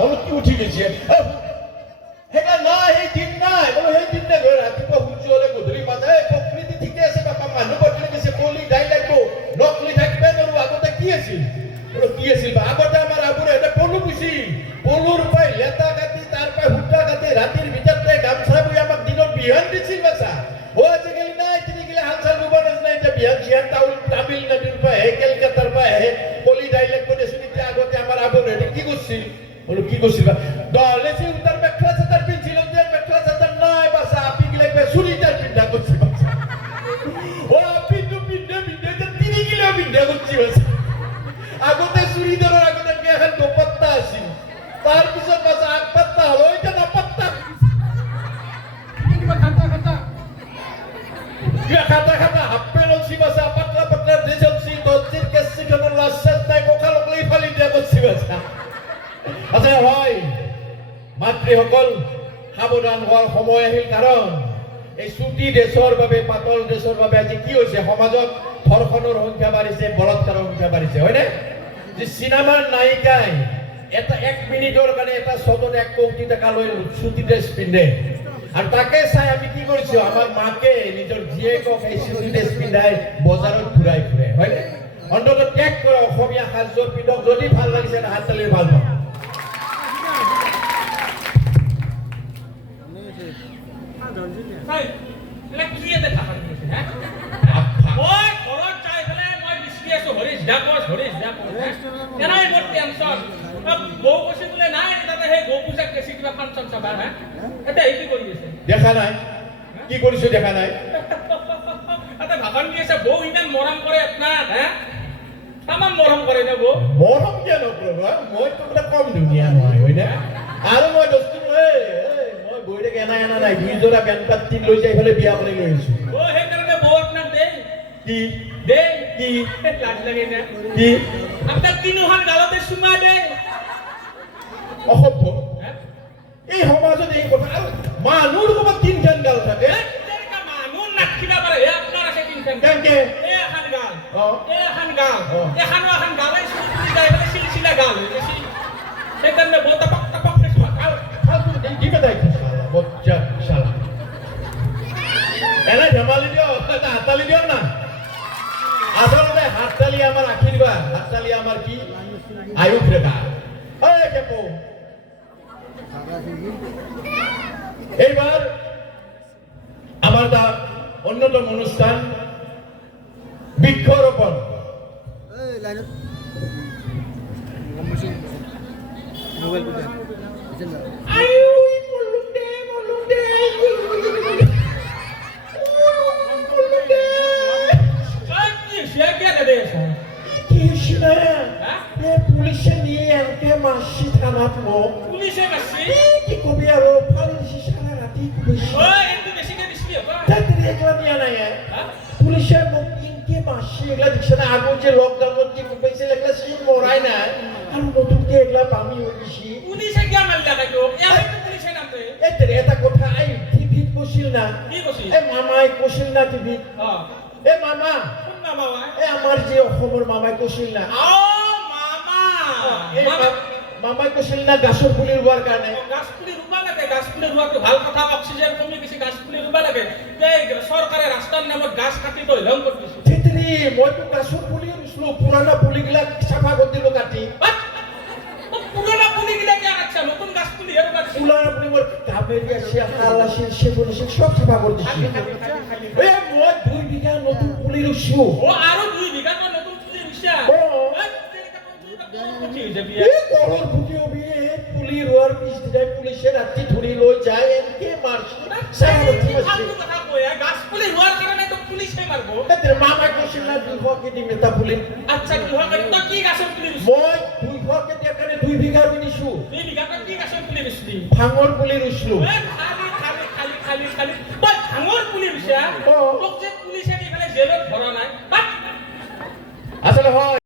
মনত কি উঠি গৈছে সেইটা নাই সেই দিন নাই বোলো সেই দিন নাই ৰাতিপুৱা সূৰ্য হলে গধূলি মাজে প্ৰকৃতি ঠিকে আছে বাপা মানুহ বদলি গৈছে কলি গাই লাগিব নকলি থাকিব নোৱাৰো আগতে কি আছিল কি আছিল বা আগতে আমাৰ আবুৰে এটা পলু পুছিল পলুৰ পাই লেটা কাটি তাৰ পাই সূতা কাটি ৰাতিৰ ভিতৰতে গামছা বৈ আমাক দিনত বিহান দিছিল বাছা আজিকালি নাই তিনি গিলে হাল চাল বুব নাই এতিয়া বিহান চিহান তামিলনাডুৰ পৰা আহে কেলকাতাৰ পৰা আহে কলি ডাইলেক্ট কৰিছিল এতিয়া আগতে আমাৰ আবুৰে কি কৰিছিল বোলো কি কৰিছিল দলে তাৰ মেখেলা চাদৰ পিন্ধিছিল যে মেখেলা চাদৰ নাই বাছা আপি গিলে চুৰিদাৰ পিন্ধা কৰিছিল বাছা আপিটো পিন্ধে তিনি গিলেও পিন্ধা কৰিছিল বাছা আগতে চুৰিদাৰৰ আগতে এখন দুপট্টা আছিল তাৰপিছত বাছা আগপাত্তা হলো এতিয়া নাপাত্তা খাতা হাফ পেন হলছি বাছা পাতলা পাতলা ড্রেস হলছি দর্জির কেসি খানোর লাস্টার তাই কোকা লগলেই ফালি দিয়া করছি বাছা আচ্ছা হয় মাতৃসকল সাৱধান হোৱাৰ সময় আহিল কাৰণ এই চুটি দেশৰ বাবে পাতল দেশৰ বাবে আজি কি হৈছে সমাজত ধৰ্ষণৰ সংখ্যা বাঢ়িছে বলৎকাৰৰ সংখ্যা বাঢ়িছে হয়নে যে চিনেমাৰ নায়িকাই এটা 1 মিনিটৰ কাৰণে এটা শ্বটত 1 কোটি টকা লৈ চুটি ড্ৰেছ পিন্ধে আৰু তাকে চাই আমি কি কৰিছো আমাৰ মাকে নিজৰ জীয়েকক এই চুটি ড্ৰেছ পিন্ধাই বজাৰত ঘূৰাই ফুৰে হয়নে অন্তত ত্যাগ কৰা অসমীয়া সাজযোৰ পিন্ধক যদি ভাল লাগিছে হাত তালি ভাল পাওঁ দেখা নাই কি কৰিছো দেখা নাই ভাষণ দি আছে বৌ ইমান মৰম কৰে আপনাৰ তামান মৰম কৰে না বৌ মৰম কিয় নকৰবা মই তোমৰা কম ধুনীয়া নহয় হয়নে আৰু মই দস্তুৰ মই বৈ থাকে এনা এনা নাই দুই জোৰা বেন পাতি লৈ যাই ফেলে বিয়া কৰি লৈ আহিছো ও সেই কাৰণে বৌ আপনাক দে কি দে কি লাজ লাগে না কি আপনার তিনহান গালতে সুমা দে অসভ্য এই সমাজত এই কথা আৰু মানুহৰ ক'ৰবাত তিনখান গাল থাকে মানুহ নাখিবা পাৰে হে আপনাৰ আছে তিনখান কেনেকে এই এখন গাল অ এই এখন গাল এখানো এখন গালে সুতি যায় মানে সিলসিলা গাল হইছে সেই কাৰণে বৌ টপক টপক কে সুমা আৰু ফালতু দিবে তাই শালা বজ্জা শালা এনে ধেমালি দিও এটা হাতালি দিও না আসলে হাততালি আমার আশীর্বাদ হাততালি আমার কি আয়ুষ রেখা এই কেপো এইবার আমার দা অন্যতম অনুষ্ঠান বৃক্ষরোপণ পুলিশে নিয়ে এনকে মাসি থানাত পুলিশে মাসি কি কবি আর ফালিশি সারা রাতি পুলিশ ওই একটু বেশি কে দিছি বাবা তাতে একলা নিয়া নাই পুলিশে মোক ইনকে মাসি একলা দিছে না আগে যে লকডাউনত কি কইছিল একলা সিন মরাই না আর নতুনকে একলা পামি হই গেছি পুলিশে কি মাল লাগাইতো এমন তো পুলিশে নামতে এতে এটা কথা আই টিভি কইছিল না কি কইছিল এ মামাই কইছিল না টিভি হ্যাঁ এ মামা কোন মামা এ আমার যে অসমৰ মামাই কইছিল না মামাই কৈছিল না গাছৰ পুলি ৰুৱাৰ কাৰণে গাছ পুলি ৰুবা লাগে গাছ পুলি ৰুৱাটো ভাল কথা অক্সিজেন কমি গৈছে গাছ পুলি ৰুবা লাগে এই চৰকাৰে ৰাস্তাৰ নামত গাছ কাটি তো হেলং কৰি দিছে ঠিকৰি মইতো গাছৰ পুলি ৰুছিলো পুৰণা পুলিগিলা চাফা কৰি দিলো কাটি পুৰণা পুলিগিলা কি আচ্ছা নতুন গাছ পুলি হেৰু কাটি পুৰণা পুলি মোৰ কাবেৰিয়া শিয়ালা শিল সব চাফা কৰি দিছি এ মই 2 বিঘা নতুন পুলি ৰুছো ও আৰু 2 বিঘা নতুন পুলি ৰুছা কলৰ ফুটি হবি পুলি ৰোৱাৰ পিছ দিনাই পুলিচে ৰাতি ধৰি লৈ যায় এনকে মাৰছি কথা কয় গাছ পুলি ৰোৱাৰ কাৰণে তো পুলিচে মাৰব এতে মামাই কৈছিল না 200 কে দিম এটা পুলি আচ্ছা 200 কে তো কি গাছৰ পুলি ৰুছ মই 200 কে দিয়া কাৰণে 2 বিঘা ৰুইছো 2 বিঘা কি গাছৰ পুলি ৰুছলি ভাঙৰ পুলি ৰুছলো খালি তই ভাঙৰ পুলি ৰুছা তোক যে পুলিচে দি ফেলে জেলত ভৰা নাই আসলে হয়